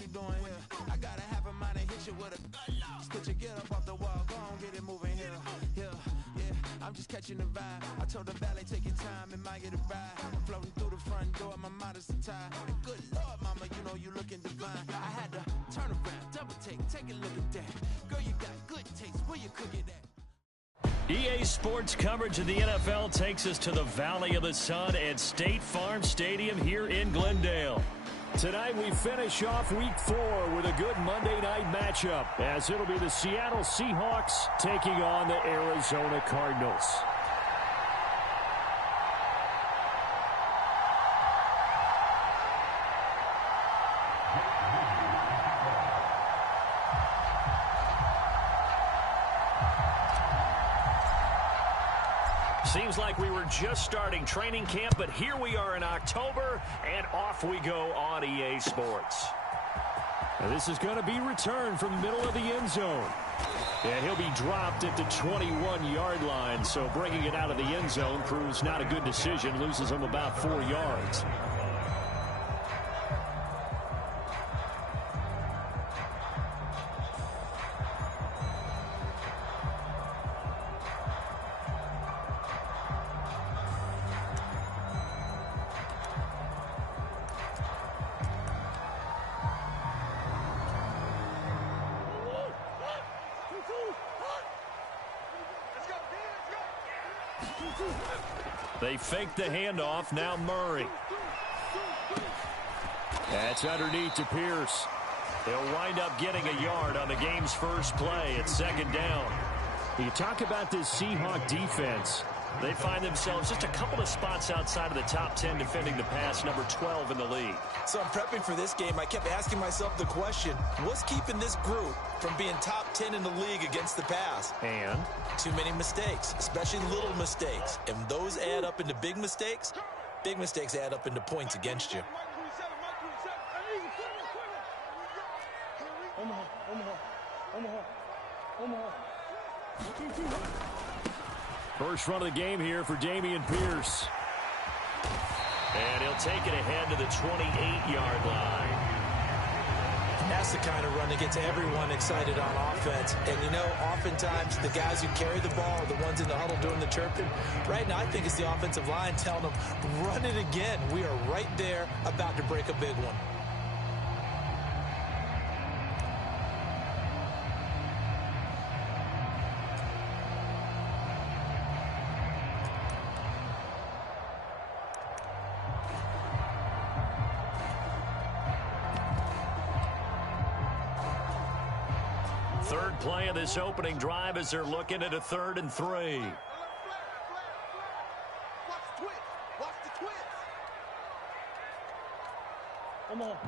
you doing here? I got a half a mind to hit you with a split your get up off the wall, go on, get it moving here. Yeah, I'm just catching the vibe. I told the valet, take your time, it might get a ride. I'm floating through the front door, my modest attire. And good Lord, mama, you know you looking divine. I had to turn around, double take a look at that. Girl, you got good taste, where you cook it at? EA Sports coverage of the NFL takes us to the Valley of the Sun at State Farm Stadium here in Glendale. Tonight we finish off Week 4 with a good Monday night matchup, as it'll be the Seattle Seahawks taking on the Arizona Cardinals. Seems like we were just starting training camp, but here we are in October, and off we go on EA Sports. Now this is going to be returned from the middle of the end zone. And he'll be dropped at the 21-yard line, so bringing it out of the end zone proves not a good decision, loses him about 4 yards. They fake the handoff. Now Murray. That's underneath to Pierce. They'll wind up getting a yard on the game's first play at second down. You talk about this Seahawk defense. They find themselves just a couple of spots outside of the top 10 defending the pass, number 12 in the league. So I'm prepping for this game. I kept asking myself the question, what's keeping this group from being top 10 in the league against the pass? And? Too many mistakes, especially little mistakes. And those add up into big mistakes. Big mistakes add up into points against you. First run of the game here for Dameon Pierce. And he'll take it ahead to the 28-yard line. That's the kind of run that gets everyone excited on offense. And, you know, oftentimes the guys who carry the ball are the ones in the huddle doing the chirping. Right now, I think it's the offensive line telling them, run it again. We are right there about to break a big one. Third play of this opening drive as they're looking at a 3rd and 3.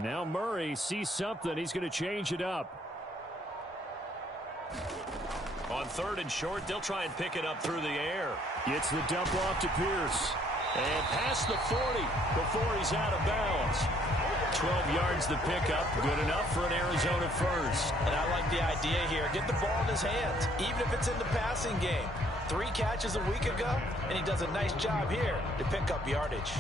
Now Murray sees something. He's going to change it up. On 3rd and short, they'll try and pick it up through the air. Gets the dump off to Pierce. And past the 40 before he's out of bounds. 12 yards the pickup, good enough for an Arizona first. And I like the idea here. Get the ball in his hands, even if it's in the passing game. 3 catches a week ago, and he does a nice job here to pick up yardage.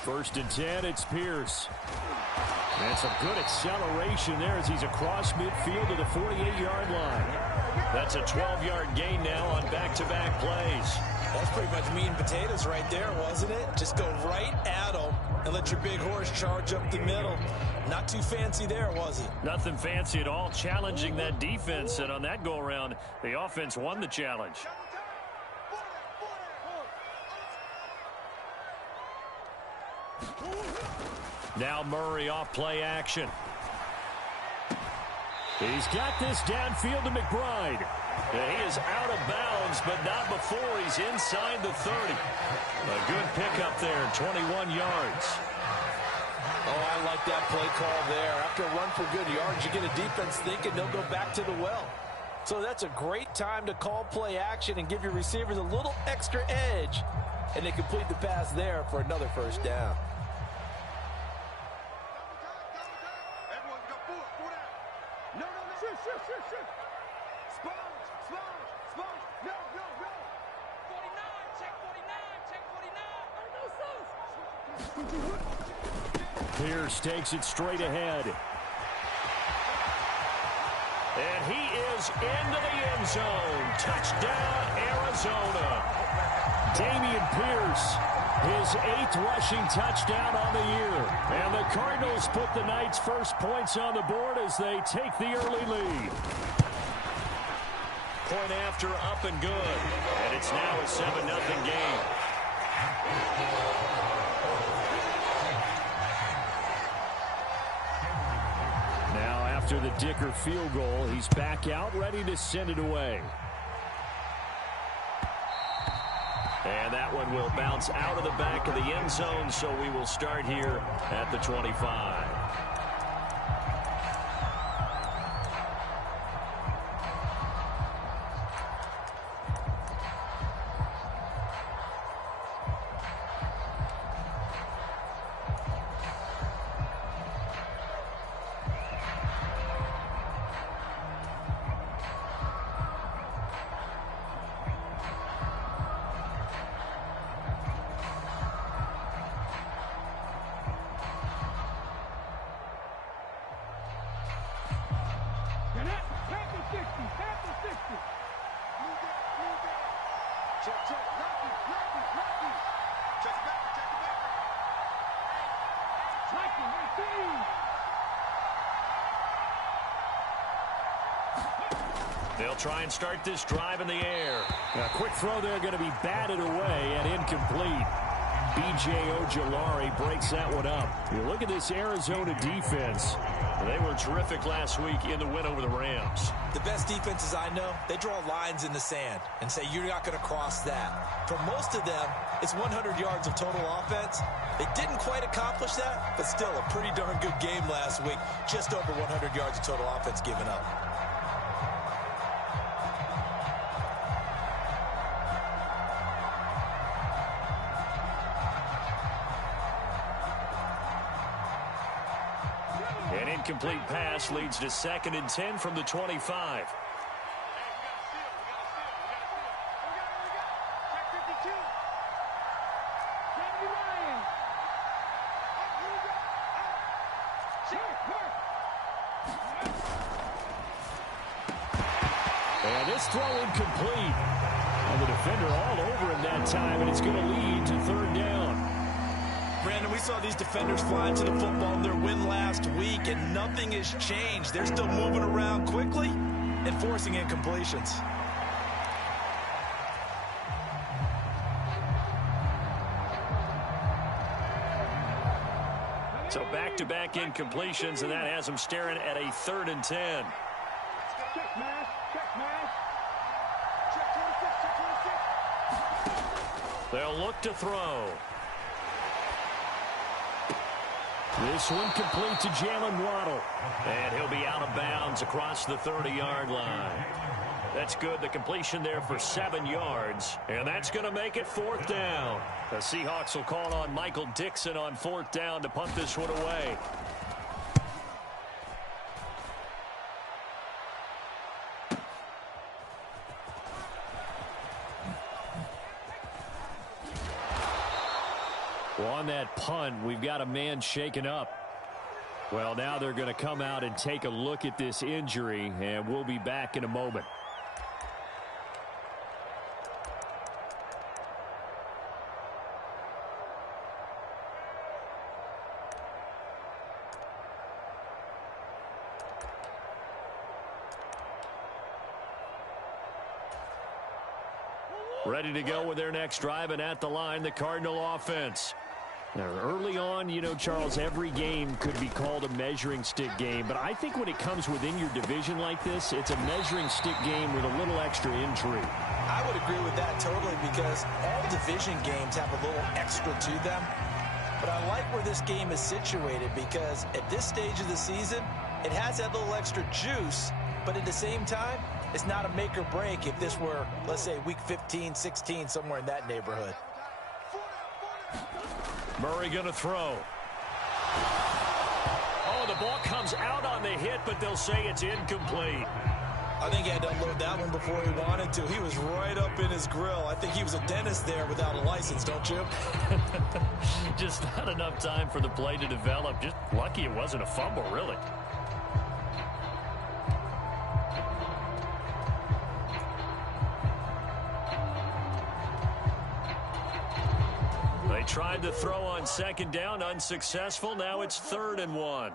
First and 10, it's Pierce. And some good acceleration there as he's across midfield to the 48-yard line. That's a 12-yard gain now on back-to-back plays. That's pretty much meat and potatoes right there, wasn't it? Just go right at him and let your big horse charge up the middle. Not too fancy there, was it? Nothing fancy at all, challenging that defense. And on that go-around, the offense won the challenge. Now Murray off play action. He's got this downfield to McBride. He is out of bounds, but not before he's inside the 30. A good pickup there, 21 yards. Oh, I like that play call there. After a run for good yards, you get a defense thinking they'll go back to the well. So that's a great time to call play action and give your receivers a little extra edge and they complete the pass there for another first down. Pierce takes it straight ahead. And he is into the end zone. Touchdown, Arizona. Damian Pierce, his 8th rushing touchdown on the year. And the Cardinals put the Knights' first points on the board as they take the early lead. Point after, up and good. And it's now a 7-0 game. After the Dicker field goal, he's back out, ready to send it away. And that one will bounce out of the back of the end zone, so we will start here at the 25. They'll try and start this drive in the air. A quick throw there, going to be batted away and incomplete. B.J. Ojolari breaks that one up. You look at this Arizona defense. They were terrific last week in the win over the Rams. The best defenses I know, they draw lines in the sand and say you're not going to cross that. For most of them, it's 100 yards of total offense. They didn't quite accomplish that, but still a pretty darn good game last week. Just over 100 yards of total offense given up. An incomplete pass leads to 2nd and 10 from the 25. And this throw incomplete. And the defender all over him that time, and it's going to lead to 3rd down. Brandon, we saw these defenders flying to the football in their win last week, and nothing has changed. They're still moving around quickly and forcing incompletions. So back-to-back incompletions, and that has them staring at a 3rd and 10. Check mash, check mash. Check 26, check 26. They'll look to throw. This one complete to Jalen Waddle. And he'll be out of bounds across the 30-yard line. That's good. The completion there for 7 yards. And that's going to make it 4th down. The Seahawks will call on Michael Dixon on 4th down to punt this one away. Well, on that punt, we've got a man shaken up. Well, now they're going to come out and take a look at this injury, and we'll be back in a moment. Ready to go with their next drive, and at the line, the Cardinal offense. Now, early on, you know, Charles, every game could be called a measuring stick game, but I think when it comes within your division like this, it's a measuring stick game with a little extra intrigue. I would agree with that totally, because all division games have a little extra to them. But I like where this game is situated, because at this stage of the season, it has that little extra juice, but at the same time, it's not a make or break if this were, let's say, week 15, 16, somewhere in that neighborhood. Murray going to throw. Oh, the ball comes out on the hit, but they'll say it's incomplete. I think he had to unload that one before he wanted to. He was right up in his grill. I think he was a dentist there without a license, don't you? Just not enough time for the play to develop. Just lucky it wasn't a fumble, really. They tried to throw on second down, unsuccessful. Now it's 3rd and 1.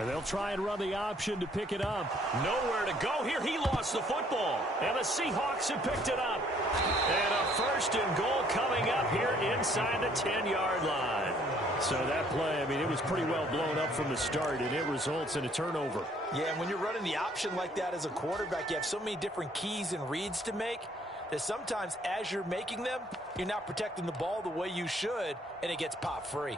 And they'll try and run the option to pick it up. Nowhere to go here. He lost the football. And the Seahawks have picked it up. And a 1st and goal coming up here inside the 10-yard line. So that play, I mean, it was pretty well blown up from the start, and it results in a turnover. Yeah, and when you're running the option like that as a quarterback, you have so many different keys and reads to make that sometimes as you're making them, you're not protecting the ball the way you should, and it gets popped free.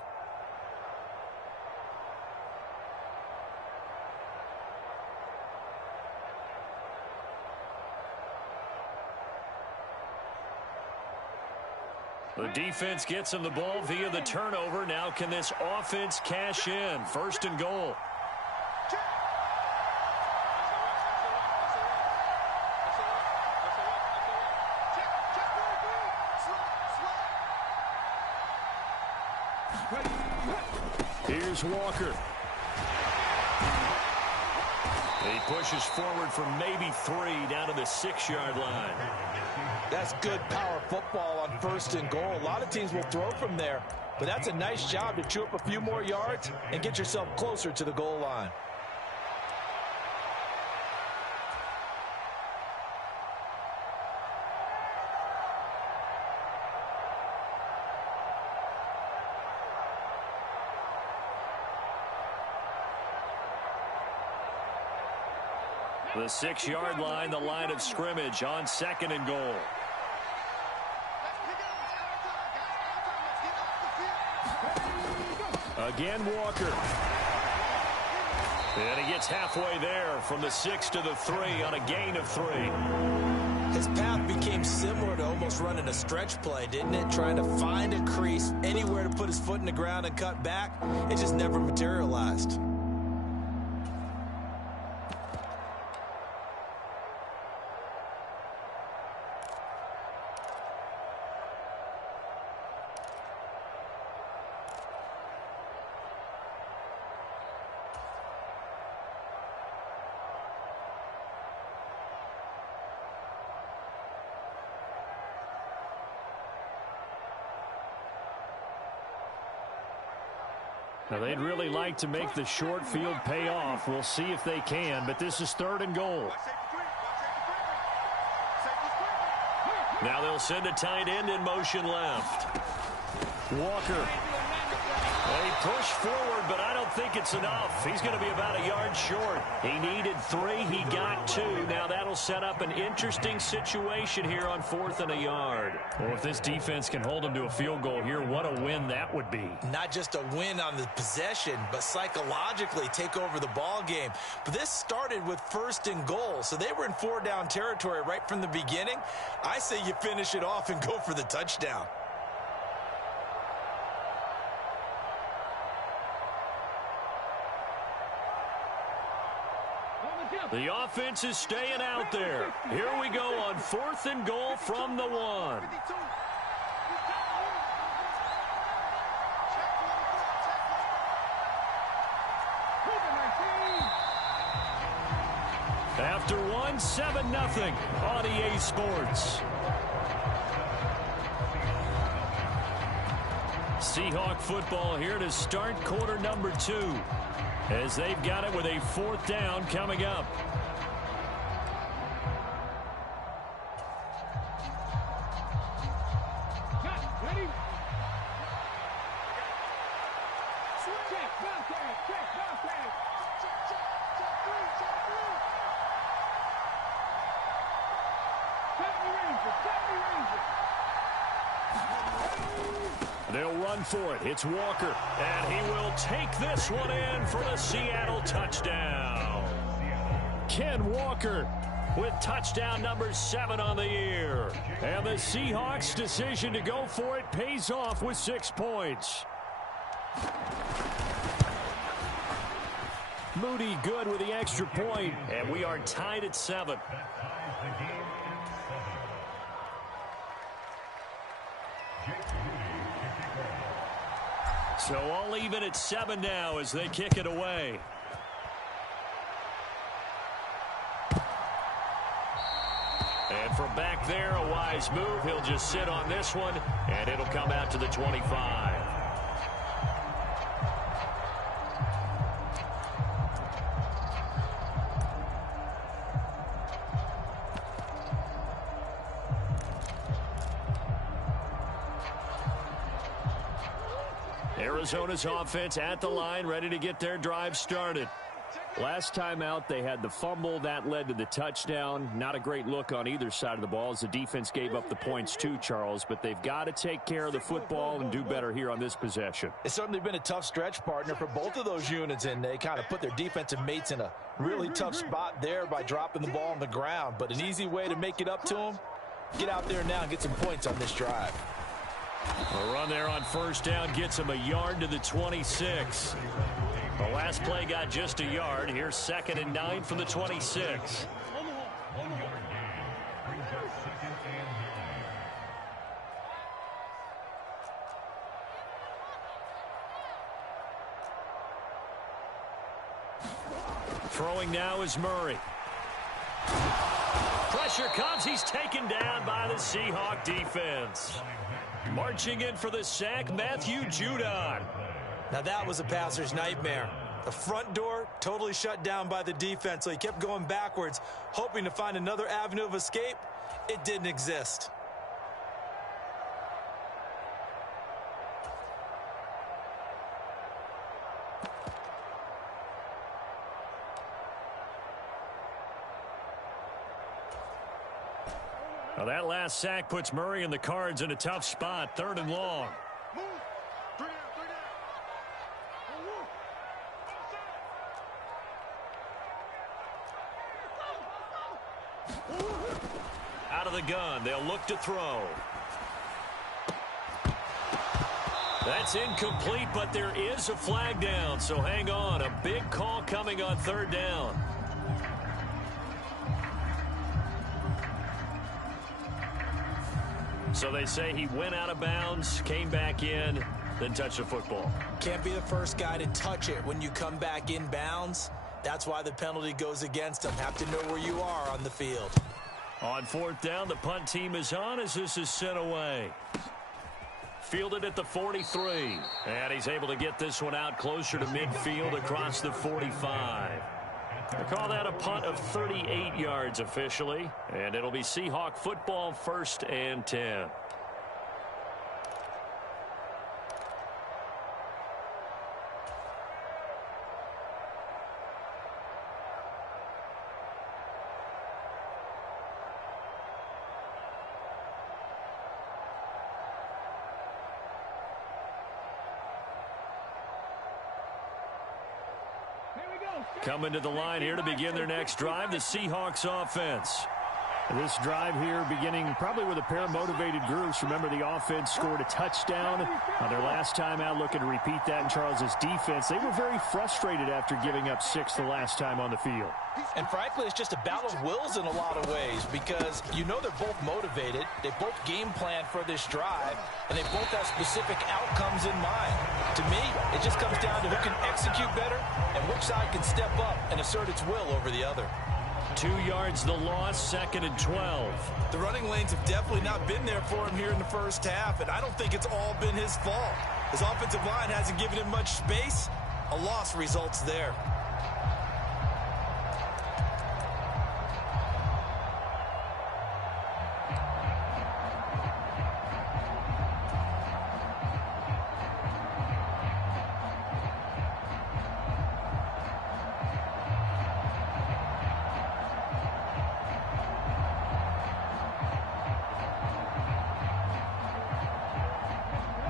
The defense gets him the ball via the turnover. Now can this offense cash in? 1st and goal. Here's Walker. He pushes forward from maybe 3 down to the 6-yard line. That's good power football on 1st and goal. A lot of teams will throw from there, but that's a nice job to chew up a few more yards and get yourself closer to the goal line. The 6-yard line, the line of scrimmage on 2nd and goal. Again, Walker. And he gets halfway there from the 6 to the 3 on a gain of 3. His path became similar to almost running a stretch play, didn't it? Trying to find a crease, anywhere to put his foot in the ground and cut back. It just never materialized. Now, they'd really like to make the short field pay off. We'll see if they can, but this is 3rd and goal. Now they'll send a tight end in motion left. Walker. They push forward, but I don't think it's enough. He's going to be about a yard short. He needed 3. He got 2. Now that'll set up an interesting situation here on 4th and a yard. Well, if this defense can hold him to a field goal here, what a win that would be. Not just a win on the possession, but psychologically take over the ball game. But this started with 1st and goal, so they were in 4-down territory right from the beginning. I say you finish it off and go for the touchdown. The offense is staying out there. Here we go on 4th and goal from the 1. After 1, 7-0 on EA Sports. Seahawk football here to start quarter number 2. As they've got it with a 4th down coming up. Ready? They'll run for it. It's Walker. And he will take this one in for the Seattle touchdown. Ken Walker with touchdown number 7 on the year. And the Seahawks' decision to go for it pays off with 6 points. Moody good with the extra point, and we are tied at 7. So all even at 7 now as they kick it away. And from back there, a wise move. He'll just sit on this one, and it'll come out to the 25. Arizona's offense at the line, ready to get their drive started. Last time out, they had the fumble. That led to the touchdown. Not a great look on either side of the ball as the defense gave up the points too, Charles. But they've got to take care of the football and do better here on this possession. It's certainly been a tough stretch, partner, for both of those units, and they kind of put their defensive mates in a really tough spot there by dropping the ball on the ground. But an easy way to make it up to them, get out there now and get some points on this drive. A run there on first down gets him a yard to the 26. The last play got just a yard. Here's 2nd and 9 from the 26. Throwing now is Murray. Pressure comes. He's taken down by the Seahawk defense. Marching in for the sack, Matthew Judon. Now that was a passer's nightmare. The front door totally shut down by the defense, so he kept going backwards, hoping to find another avenue of escape. It didn't exist. Well, that last sack puts Murray and the Cards in a tough spot, 3rd and long. Out of the gun, they'll look to throw. That's incomplete, but there is a flag down, so hang on. A big call coming on 3rd down. So they say he went out of bounds, came back in, then touched the football. Can't be the first guy to touch it when you come back in bounds. That's why the penalty goes against him. Have to know where you are on the field. On 4th down, the punt team is on as this is sent away. Fielded at the 43. And he's able to get this one out closer to midfield across the 45. They call that a punt of 38 yards officially. And it'll be Seahawk football, 1st and 10. Coming to the line here to begin their next drive, the Seahawks offense. This drive here beginning probably with a pair of motivated groups. Remember, the offense scored a touchdown on their last time out, looking to repeat that in Charles's defense. They were very frustrated after giving up 6 the last time on the field. And frankly, it's just a battle of wills in a lot of ways because you know they're both motivated. They both game plan for this drive, and they both have specific outcomes in mind. To me, it just comes down to who can execute better and which side can step up and assert its will over the other. 2 yards the loss, 2nd and 12. The running lanes have definitely not been there for him here in the first half, and I don't think it's all been his fault. His offensive line hasn't given him much space. A loss results there.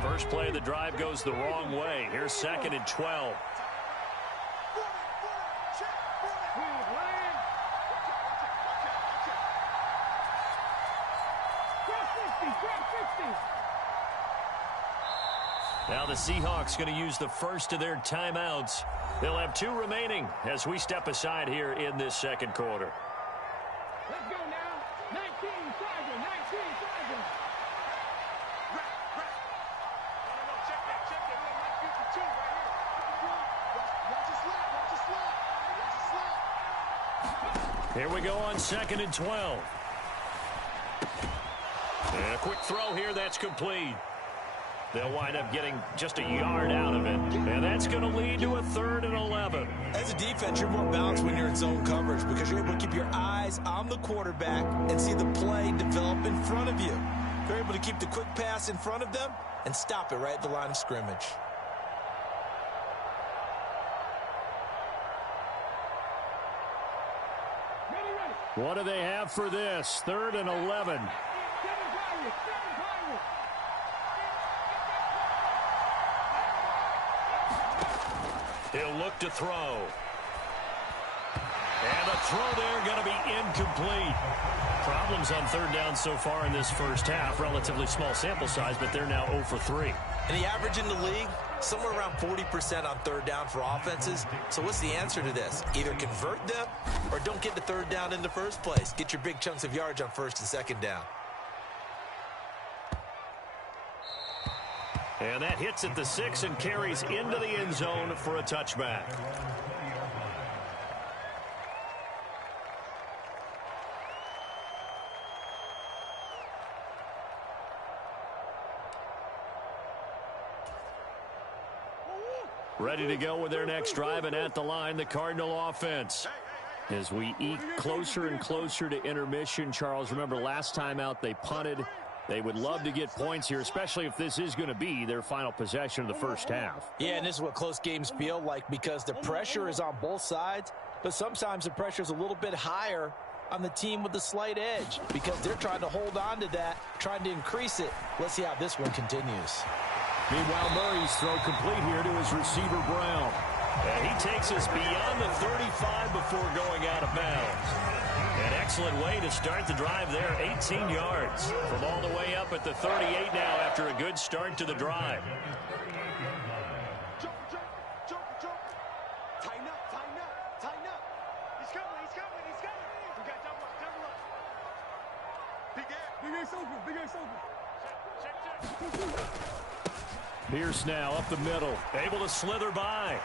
First play of the drive goes the wrong way. Here's 2nd and 12. Now the Seahawks going to use the first of their timeouts. They'll have 2 remaining as we step aside here in this second quarter. Let's go now. 19 Tiger, 19 Tiger. Check that. Like 52 right here. Watch the slap. Here we go on 2nd and 12. And a quick throw here, that's complete. They'll wind up getting just a yard out of it. And that's going to lead to a 3rd and 11. As a defense, you're more balanced when you're in zone coverage because you're able to keep your eyes on the quarterback and see the play develop in front of you. You're able to keep the quick pass in front of them and stop it right at the line of scrimmage. What do they have for this? 3rd and 11. He'll look to throw. And the throw there going to be incomplete. Problems on 3rd down so far in this first half. Relatively small sample size, but they're now 0 for 3. And the average in the league, somewhere around 40% on 3rd down for offenses. So what's the answer to this? Either convert them or don't get the 3rd down in the first place. Get your big chunks of yards on 1st and 2nd down. And that hits at the 6 and carries into the end zone for a touchback. Ready to go with their next drive, and at the line, the Cardinal offense. As we eke closer and closer to intermission, Charles, remember last time out they punted. They would love to get points here, especially if this is going to be their final possession of the first half. Yeah, and this is what close games feel like because the pressure is on both sides, but sometimes the pressure is a little bit higher on the team with the slight edge because they're trying to hold on to that, trying to increase it. Let's see how this one continues. Meanwhile, Murray's throw complete here to his receiver, Brown. And he takes us beyond the 35 before going out of bounds. An excellent way to start the drive there, 18 yards from all the way up at the 38 now after a good start to the drive. Jump. Tighten up. He's coming. We got double up. Big A's open. Check. Pierce now up the middle, able to slither by.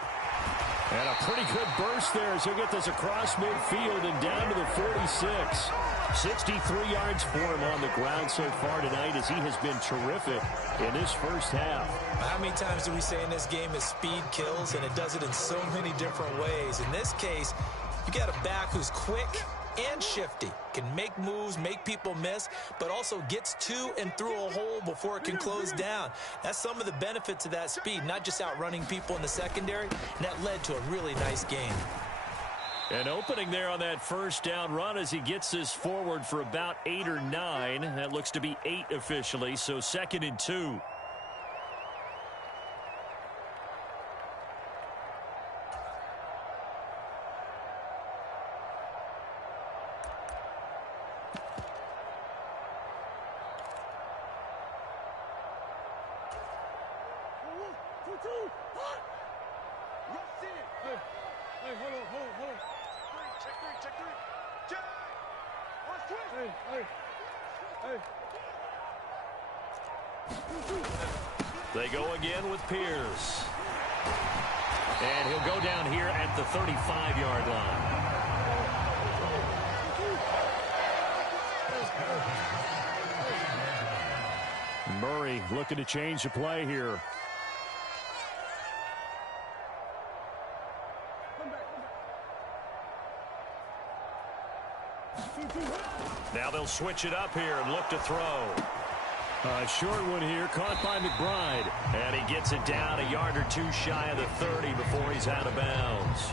And a pretty good burst there as he'll get this across midfield and down to the 46. 63 yards for him on the ground so far tonight as he has been terrific in this first half. How many times do we say in this game is speed kills, and it does it in so many different ways. In this case, you got a back who's quick and shifty, can make moves, make people miss, but also gets to and through a hole before it can close down. That's some of the benefits of that speed, not just outrunning people in the secondary, and that led to a really nice game. An opening there on that first down run as he gets this forward for about 8 or 9. That looks to be 8 officially, so 2nd and 2. They go again with Pierce. And he'll go down here at the 35-yard line. Murray looking to change the play here. Now they'll switch it up here and look to throw. A short one here, caught by McBride. And he gets it down a yard or 2 shy of the 30 before he's out of bounds.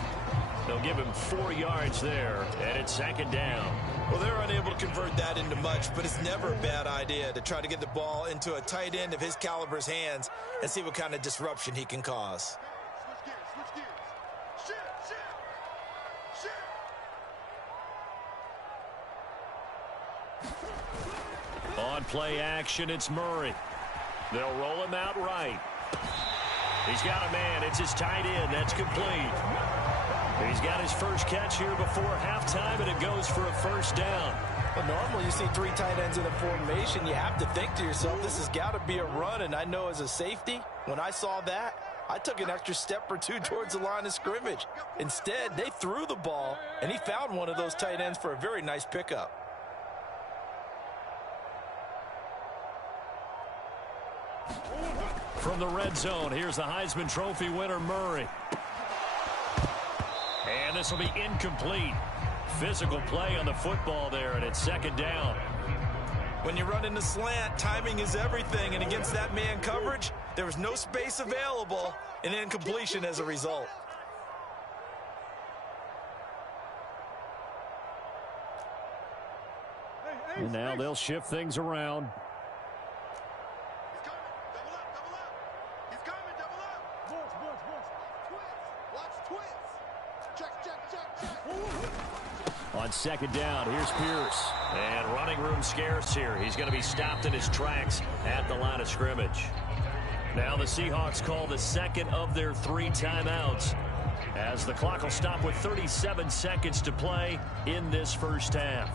They'll give him 4 yards there, and it's 2nd down. Well, they're unable to convert that into much, but it's never a bad idea to try to get the ball into a tight end of his caliber's hands and see what kind of disruption he can cause. Switch gears. Shift. On on play action. It's Murray. They'll roll him out right. He's got a man. It's his tight end. That's complete. He's got his first catch here before halftime, and it goes for a first down. Well, normally you see 3 tight ends in a formation. You have to think to yourself, this has got to be a run. And I know as a safety, when I saw that, I took an extra step or 2 towards the line of scrimmage. Instead, they threw the ball, and he found one of those tight ends for a very nice pickup. From the red zone, here's the Heisman Trophy winner, Murray. And this will be incomplete. Physical play on the football there, and it's second down. When you run in the slant, timing is everything, and against that man coverage, there was no space available, and incompletion as a result. And now they'll shift things around. On second down, here's Pierce. And running room scarce here. He's going to be stopped in his tracks at the line of scrimmage. Now the Seahawks call the second of their 3 timeouts, as the clock will stop with 37 seconds to play in this first half.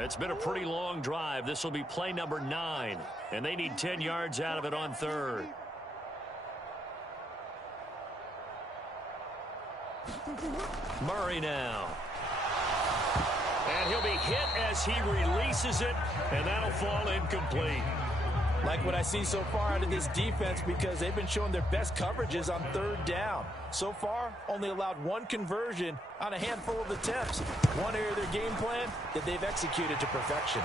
It's been a pretty long drive. This will be play number 9, and they need 10 yards out of it on third. Murray now. And he'll be hit as he releases it, and that'll fall incomplete. Like what I see so far out of this defense, because they've been showing their best coverages on third down. So far, only allowed 1 conversion on a handful of attempts. One area of their game plan that they've executed to perfection.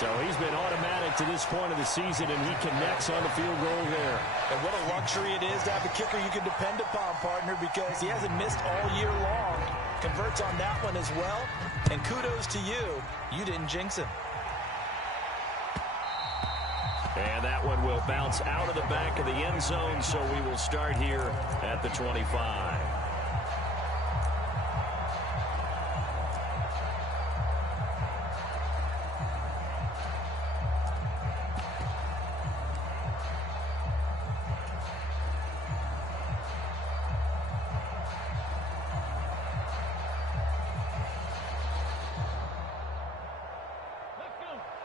So he's been automatic to this point of the season, and he connects on the field goal there. And what a luxury it is to have a kicker you can depend upon, partner, because he hasn't missed all year long. Converts on that one as well. And kudos to you. You didn't jinx him. And that one will bounce out of the back of the end zone, so we will start here at the 25.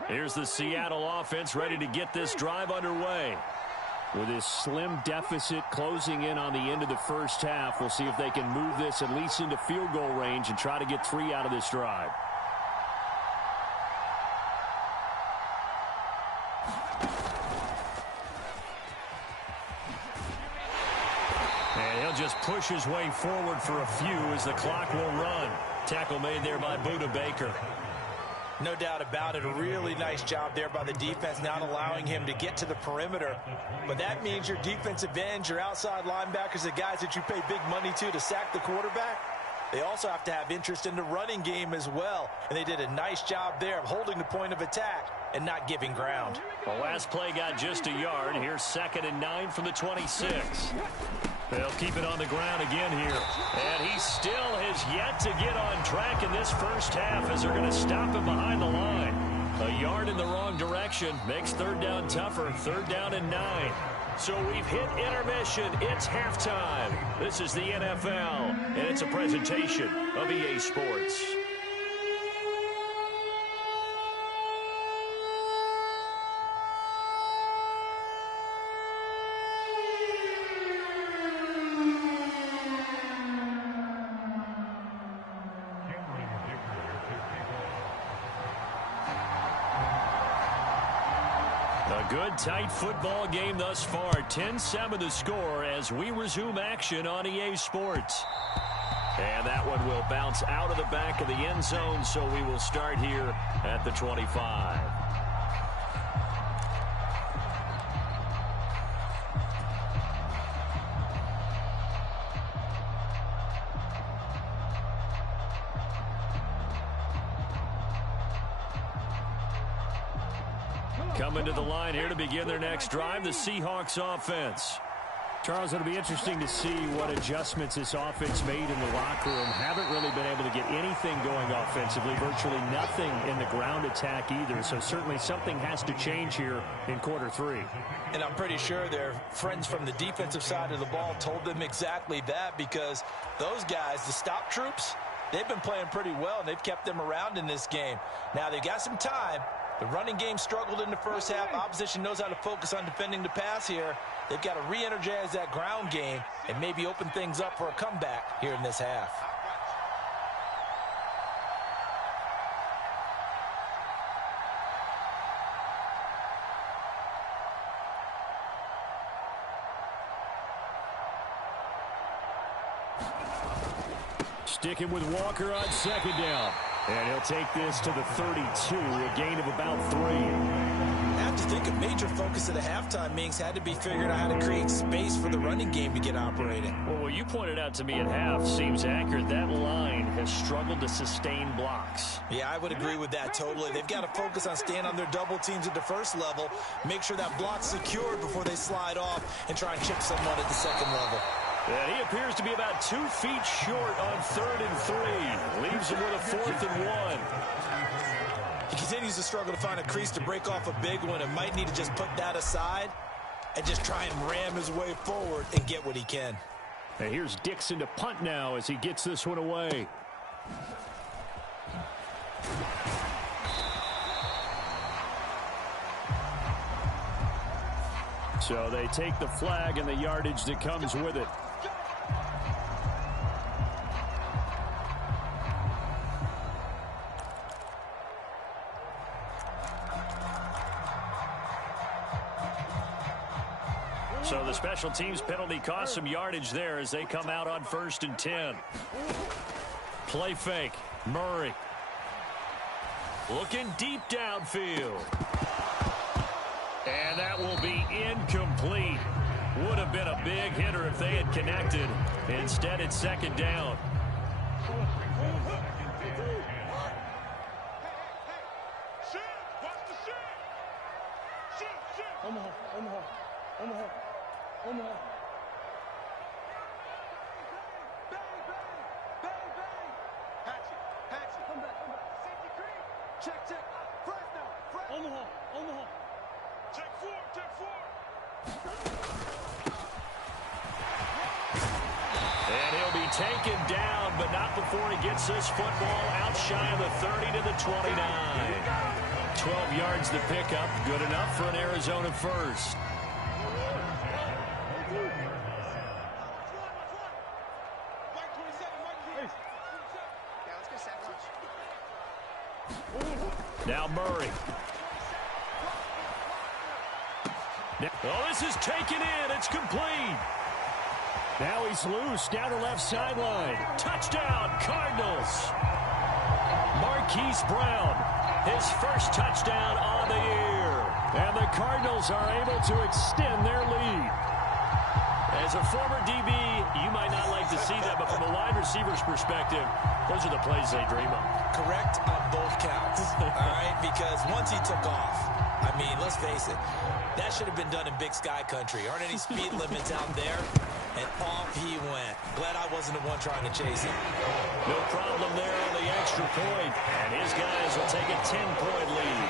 Here's the Seattle offense ready to get this drive underway. With this slim deficit closing in on the end of the first half, we'll see if they can move this at least into field goal range and try to get 3 out of this drive. And he'll just push his way forward for a few as the clock will run. Tackle made there by Buda Baker. No doubt about it. A really nice job there by the defense, not allowing him to get to the perimeter. But that means your defensive ends, your outside linebackers, the guys that you pay big money to sack the quarterback, they also have to have interest in the running game as well. And they did a nice job there of holding the point of attack and not giving ground. The last play got just a yard. Here's 2nd and 9 from the 26. They'll keep it on the ground again here. And he still has yet to get on track in this first half as they're going to stop him behind the line. A yard in the wrong direction makes third down tougher. 3rd down and 9. So we've hit intermission. It's halftime. This is the NFL, and it's a presentation of EA Sports. Good, tight football game thus far. 10-7 the score as we resume action on EA Sports. And that one will bounce out of the back of the end zone, so we will start here at the 25. Coming to the line here to begin their next drive, the Seahawks offense. Charles, it'll be interesting to see what adjustments this offense made in the locker room. Haven't really been able to get anything going offensively, virtually nothing in the ground attack either. So certainly something has to change here in quarter 3. And I'm pretty sure their friends from the defensive side of the ball told them exactly that, because those guys, the stop troops, they've been playing pretty well, and they've kept them around in this game. Now, they've got some time. The running game struggled in the first half. Opposition knows how to focus on defending the pass here. They've got to re-energize that ground game and maybe open things up for a comeback here in this half. Sticking with Walker on second down. And he'll take this to the 32, a gain of about 3. I have to think a major focus of the halftime meetings had to be figuring out how to create space for the running game to get operating. Well, what you pointed out to me at half seems accurate. That line has struggled to sustain blocks. Yeah, I would agree with that totally. They've got to focus on staying on their double teams at the first level, make sure that block's secured before they slide off and try and chip someone at the second level. And he appears to be about 2 feet short on 3rd and 3. Leaves him with a 4th and 1. He continues to struggle to find a crease to break off a big one, and might need to just put that aside and just try and ram his way forward and get what he can. And here's Dixon to punt now as he gets this one away. So they take the flag and the yardage that comes with it. So the special teams penalty cost some yardage there as they come out on 1st and 10. Play fake. Murray. Looking deep downfield. And that will be incomplete. Would have been a big hitter if they had connected. Instead, it's 2nd down. And he'll be taken down, but not before he gets this football out shy of the 30 to the 29. 12 yards to pick up. Good enough for an Arizona first. Now Murray. Oh, this is taken in. It's complete. Now he's loose down the left sideline. Touchdown, Cardinals. Marquise Brown, his first touchdown on the year. And the Cardinals are able to extend their lead. As a former DB, you might not like to see that, but from a wide receiver's perspective, those are the plays they dream of. Correct on both counts, all right? Because once he took off, I mean, let's face it, that should have been done in Big Sky country. Aren't any speed limits out there? And off he went. Glad I wasn't the one trying to chase him. No problem there on the extra point. And his guys will take a 10-point lead.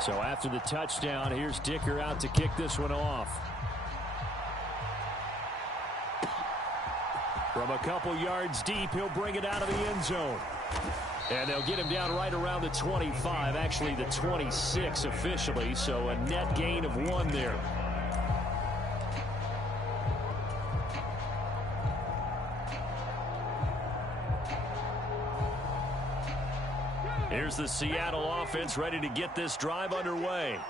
So after the touchdown, here's Dicker out to kick this one off. From a couple yards deep, he'll bring it out of the end zone. And they'll get him down right around the 25, actually the 26 officially, so a net gain of 1 there. Here's the Seattle offense ready to get this drive underway.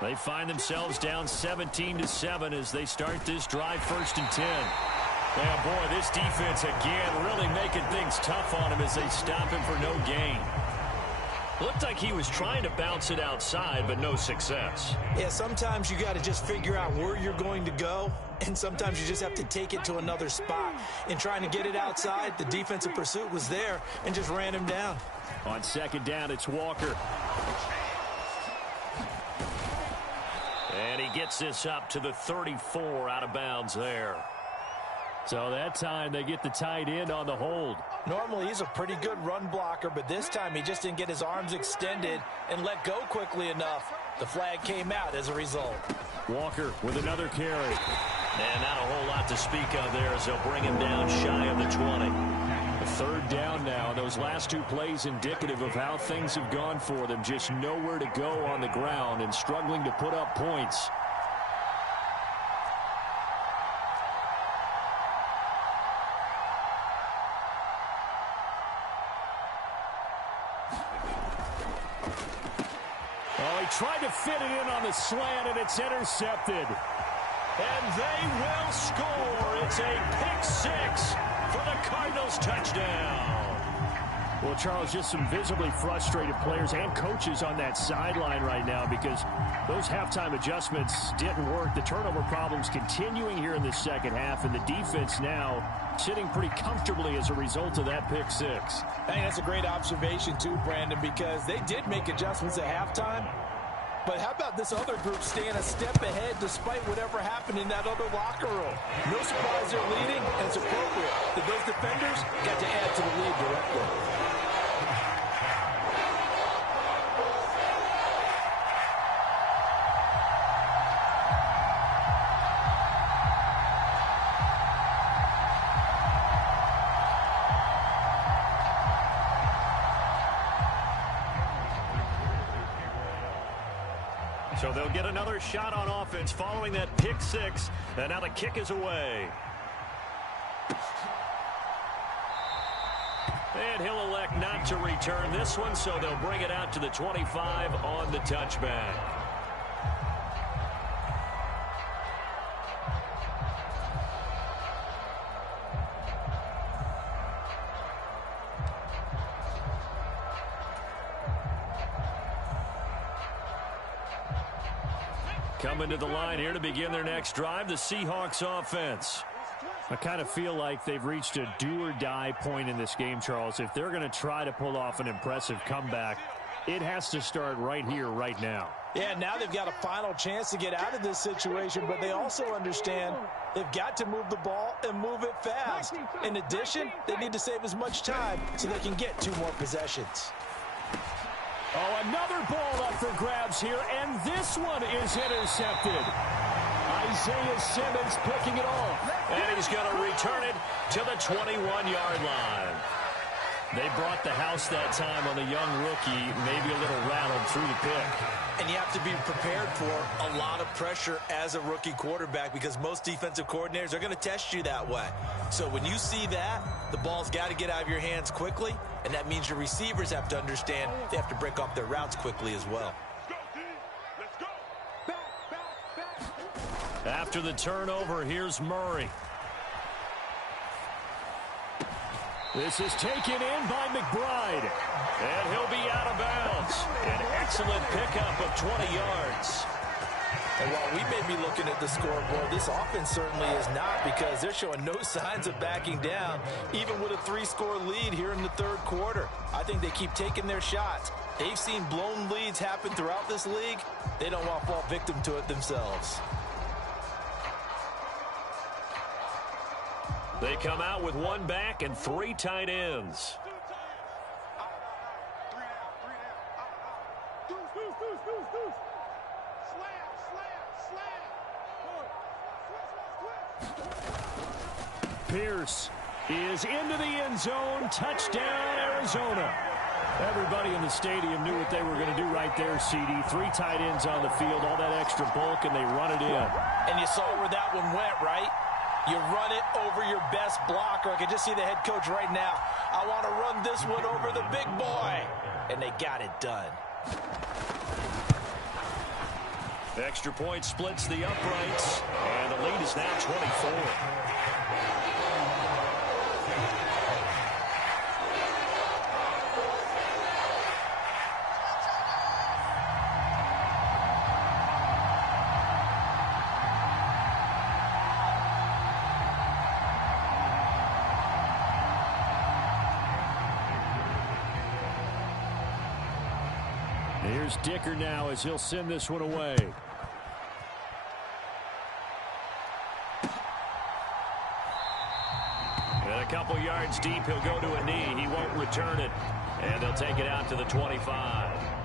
They find themselves down 17-7 as they start this drive 1st and 10. Yeah, boy, this defense again really making things tough on him as they stop him for no gain. Looked like he was trying to bounce it outside, but no success. Yeah, sometimes you got to just figure out where you're going to go, and sometimes you just have to take it to another spot. In trying to get it outside, the defensive pursuit was there and just ran him down. On second down, it's Walker. And he gets this up to the 34 out of bounds there. So that time they get the tight end on the hold. Normally he's a pretty good run blocker, but this time he just didn't get his arms extended and let go quickly enough. The flag came out as a result. Walker with another carry. And not a whole lot to speak of there as they'll bring him down shy of the 20. The third down now. Those last two plays indicative of how things have gone for them. Just nowhere to go on the ground and struggling to put up points. Tried to fit it in on the slant, and it's intercepted. And they will score. It's a pick six for the Cardinals touchdown. Well, Charles, just some visibly frustrated players and coaches on that sideline right now because those halftime adjustments didn't work. The turnover problems continuing here in the second half, and the defense now sitting pretty comfortably as a result of that pick six. I think that's a great observation too, Brandon, because they did make adjustments at halftime. But how about this other group staying a step ahead despite whatever happened in that other locker room? No surprise they're leading, and it's appropriate that those defenders got to add to the lead directly. So they'll get another shot on offense following that pick six. And now the kick is away. And he'll elect not to return this one, so they'll bring it out to the 25 on the touchback. Coming to the line here to begin their next drive, the Seahawks offense. I kind of feel like they've reached a do-or-die point in this game, Charles. If they're going to try to pull off an impressive comeback, it has to start right here, right now. Yeah, now they've got a final chance to get out of this situation, but they also understand they've got to move the ball and move it fast. In addition, they need to save as much time so they can get 2 more possessions. Oh, another ball up for grabs here, and this one is intercepted. Isaiah Simmons picking it off. And he's going to return it to the 21-yard line. They brought the house that time on the young rookie, maybe a little rattled through the pick. And you have to be prepared for a lot of pressure as a rookie quarterback because most defensive coordinators are going to test you that way. So when you see that, the ball's got to get out of your hands quickly, and that means your receivers have to understand they have to break off their routes quickly as well. After the turnover, here's Murray. This is taken in by McBride. And he'll be out of bounds. An excellent pickup of 20 yards. And while we may be looking at the scoreboard, this offense certainly is not because they're showing no signs of backing down, even with a 3-score lead here in the third quarter. I think they keep taking their shots. They've seen blown leads happen throughout this league. They don't want to fall victim to it themselves. They come out with 1 back and 3 tight ends. Pierce is into the end zone. Touchdown, Arizona. Everybody in the stadium knew what they were going to do right there, CD. 3 tight ends on the field, all that extra bulk, and they run it in. And you saw where that one went, right? You run it over your best blocker. I can just see the head coach right now. I want to run this one over the big boy. And they got it done. Extra point splits the uprights, and the lead is now 24. Here's Dicker now as he'll send this one away. And a couple yards deep, he'll go to a knee. He won't return it. And they'll take it out to the 25.